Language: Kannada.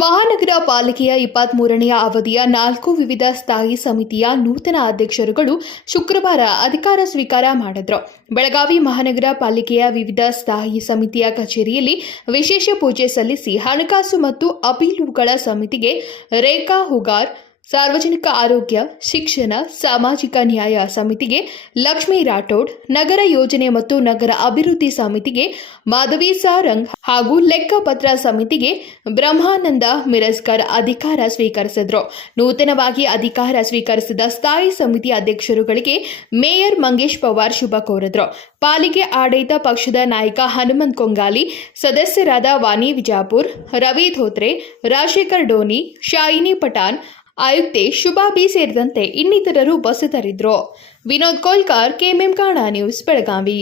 ಮಹಾನಗರ ಪಾಲಿಕೆಯ 23ನೇ ಅವಧಿಯ 4 ವಿವಿಧ ಸ್ಥಾಯಿ ಸಮಿತಿಯ ನೂತನ ಅಧ್ಯಕ್ಷರುಗಳು ಶುಕ್ರವಾರ ಅಧಿಕಾರ ಸ್ವೀಕಾರ ಮಾಡಿದರು. ಬೆಳಗಾವಿ ಮಹಾನಗರ ಪಾಲಿಕೆಯ ವಿವಿಧ ಸ್ಥಾಯಿ ಸಮಿತಿಯ ಕಚೇರಿಯಲ್ಲಿ ವಿಶೇಷ ಪೂಜೆ ಸಲ್ಲಿಸಿ ಹಣಕಾಸು ಮತ್ತು ಅಪೀಲುಗಳ ಸಮಿತಿಗೆ ರೇಖಾ ಹುಗಾರ್, ಸಾರ್ವಜನಿಕ ಆರೋಗ್ಯ, ಶಿಕ್ಷಣ, ಸಾಮಾಜಿಕ ನ್ಯಾಯ ಸಮಿತಿಗೆ ಲಕ್ಷ್ಮೀ ರಾಠೋಡ್, ನಗರ ಯೋಜನೆ ಮತ್ತು ನಗರ ಅಭಿವೃದ್ಧಿ ಸಮಿತಿಗೆ ಮಾಧವಿ ಸಾರಂಗ್ ಹಾಗೂ ಲೆಕ್ಕಪತ್ರ ಸಮಿತಿಗೆ ಬ್ರಹ್ಮಾನಂದ ಮಿರಜ್ಕರ್ ಅಧಿಕಾರ ಸ್ವೀಕರಿಸಿದರು. ನೂತನವಾಗಿ ಅಧಿಕಾರ ಸ್ವೀಕರಿಸಿದ ಸ್ಥಾಯಿ ಸಮಿತಿ ಅಧ್ಯಕ್ಷರುಗಳಿಗೆ ಮೇಯರ್ ಮಂಗೇಶ್ ಪವಾರ್ ಶುಭ ಕೋರಿದರು. ಪಾಲಿಕೆ ಆಡಳಿತ ಪಕ್ಷದ ನಾಯಕ ಹನುಮಂತ್ ಕೊಂಗಾಲಿ, ಸದಸ್ಯರಾದ ವಾನಿ ವಿಜಾಪುರ್, ರವಿ ಧೋತ್ರೆ, ರಾಜಶೇಖರ್ ಡೋನಿ, ಶಾಯಿನಿ ಪಠಾಣ್, ಆಯುಕ್ತೆ ಶುಭಾ ಬಿ ಸೇರಿದಂತೆ ಇನ್ನಿತರರು ಉಪಸ್ಥಿತರಿದ್ದರು. Vinod Kolkar, KMM Kannada news, Belagavi.